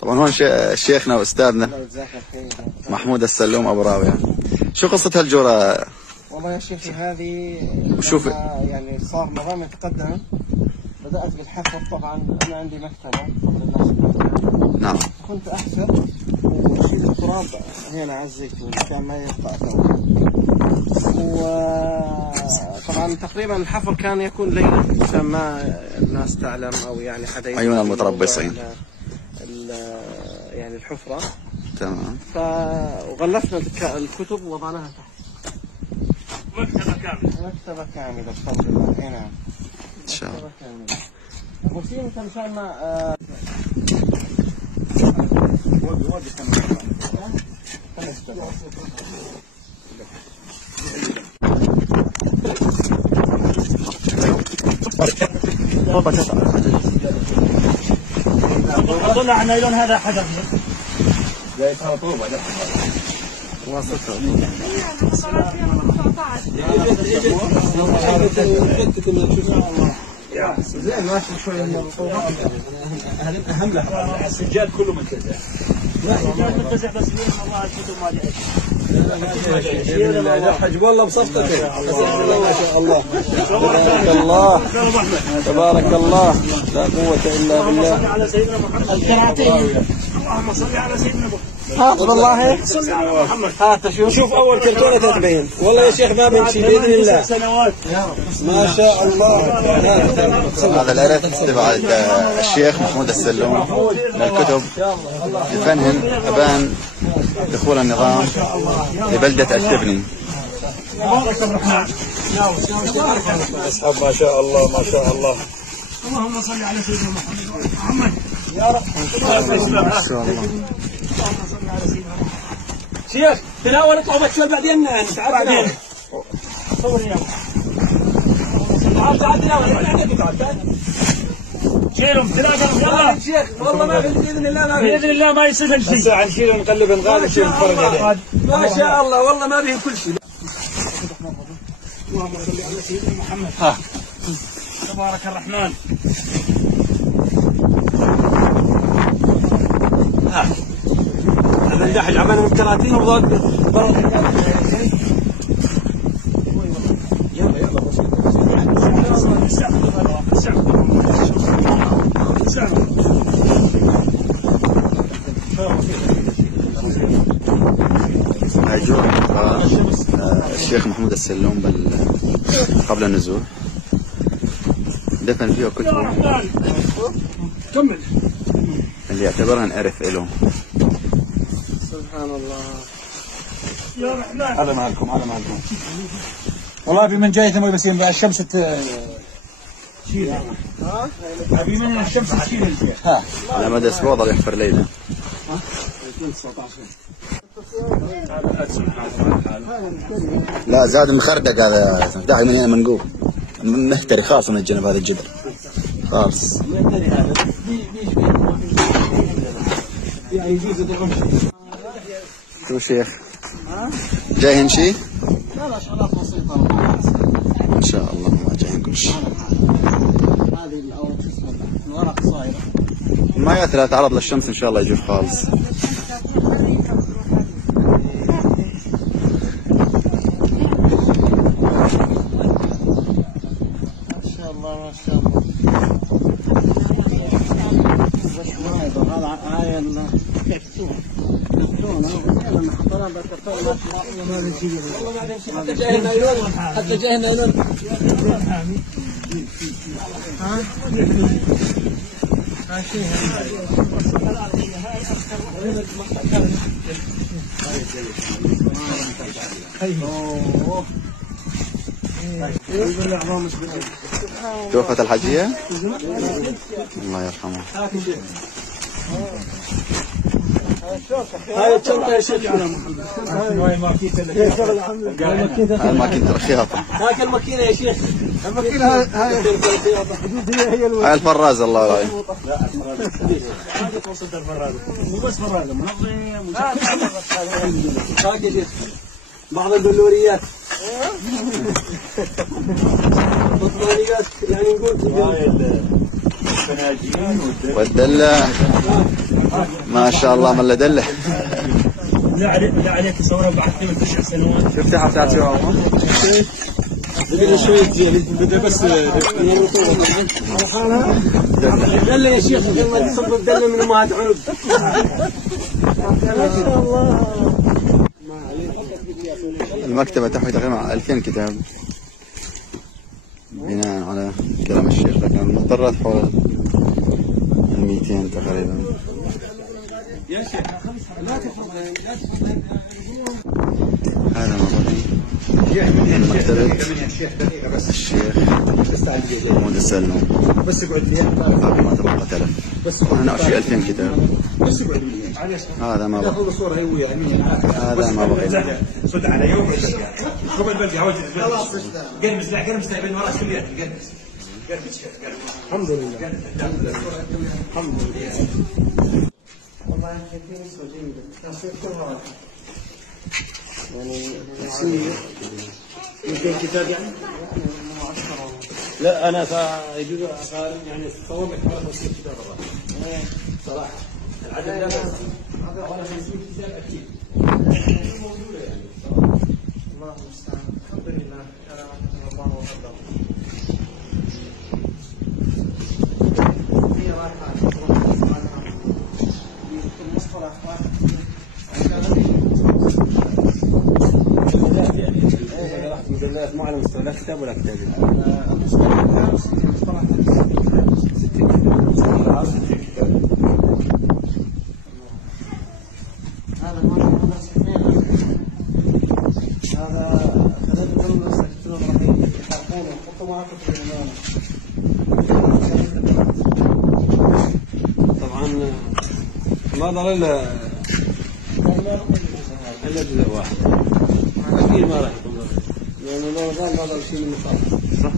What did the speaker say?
طبعا هون شيخنا واستاذنا محمود السلوم ابو راويه. شو قصة هالجورة؟ والله يا شيخي هذه وشوف يعني صار نظام يتقدم. بدأت بالحفر. طبعا أنا عندي مكتبة بفضل الله سبحانه وتعالى. نعم. كنت أحفر وأشيل التراب هنا على الزيتون عشان ما يبقى أثر. وطبعا تقريبا الحفر كان يكون ليلا عشان ما الناس تعلم أو يعني حدا عيون المتربصين يعني الحفرة. تمام. وغلفنا الكتب ووضعناها تحت. مكتبة كاملة بفضل الله. نعم. ان شاء الله. وفي مشان ما طلع عن نايلون هذا حدث جاي طوبة زين ماشي شوي من الرطوبة. اهم له السجاد كله منتزع. لا السجاد منتزع بس والله الكتب ما لي حج والله بصفتك. ما شاء الله تبارك الله تبارك الله لا قوة الا بالله. اللهم صل على سيدنا محمد. الكراتين اللهم صل على سيدنا محمد. هات والله صل على محمد. هات شوف اول كرتونة تتبين والله يا شيخ ما بين شيء باذن الله. سنوات ما شاء الله. هذا الارث تبع الشيخ محمود السلوم من الكتب لفنهم ابان دخول النظام لبلدة الشبني. تبارك الرحمن. اصحاب ما شاء الله ما شاء الله. اللهم صل على سيدنا محمد. يا رب. ما شاء الله. اللهم صل على سيدنا محمد. شيخ تناول اطعمة شوي بعدين بعدين صور يا تعال تناول شيلهم ثلاثة يلا شيخ والله ما باذن الله ما بإذن الله ما يصير شيء. هسه نشيل ونقلب نغادر نشيل نتفرج عليه. ما شاء الله والله ما به كل شيء. اللهم صل على سيدنا محمد. تبارك الرحمن. هذا ندحج عملنا من الكراتين وضاق برا. هاي جورة الشيخ محمود السلوم قبل النزول دفن فيها كتبه كمل اللي يعتبرها ارث له. سبحان الله. يا رحمن. على مالكم على مالكم. والله في من جايتهم ويبسين بقى الشمس تشيل. ابي من الشمس تشيل الشيخ. على مدى اسبوع ضل يحفر ليله. لا زاد مخردق هذا داعي من هنا منقوب مهتري خالص من الجنب هذا الجدر خالص. شو شيخ؟ جاي هنشي؟ لا شغلات بسيطة ان شاء الله ما جاي كل شيء. هذه الأوراق الورق صايرة ما يأثر لا تعرض للشمس ان شاء الله يجوف خالص. ما شاء الله. هاي الكرتون انا حطينا بالكرتون حتى جاي نايلون حتى جاي نايلون. ها ماشي توفت الحجية الله يرحمه. هاي الشنطة يا شيخ. هاي الماكينة الخياطة. هاك الماكينة يا شيخ. الماكينة هاي هاي الفراز الله يراعيه. هذا توصل الفرادة مو بس فرادة منظم. هاك يا شيخ بعض البلوريات. بطاريات يعني نقول والدلة ما شاء الله من لدله. لا عليك تصوره بعد 8 سنوات. افتحها بتاعت بدنا شوية زيادة بدنا بس من الرطوبة طبعا على حالها. دلة يا شيخ مثل ما تصب دلة من امهات عنب. ما شاء الله. المكتبة تحوي تقريبا 2000 كتاب بناء على كلام الشيخ، لكن المضطرات حول 200 تقريبا. هذا مظهر من مكتبة الشيخ محمود السلوم. بس اقعد لي باقي ما تبقى تلف. هنا شيء 2000 كتاب. بس اقعد لي هذا ما بقى. هذا صورة هي ويعني هذا ما بقى. صد على يوم قبل بلدي عوج خلاص قلمس لا قلمس لا بين ورا كليات قلمس. الحمد لله. الحمد لله. والله كثير نسبة جيدة. تصير كلها واحد. يعني 200 كتاب يعني؟ لا أنا يجوز يعني تصور لك حوالي 50 كتاب والله. صراحة. العدد لا بأس. حوالي 50 كتاب أكيد. موجودة يعني. الله المستعان. الحمد لله. الله وحده. هي رايحة. المصطلح واحد. مجلات مو على مستوى لا كتاب ولا كتاب. هذا خلينا نقول نستخدمه رهيب يحرقونه يحطوا معاه في اليمن. طبعا ما ضل الا جزء واحد. اكيد ما راح يكون، لانه لو ضل ما ضل شيء منه خالص. صح.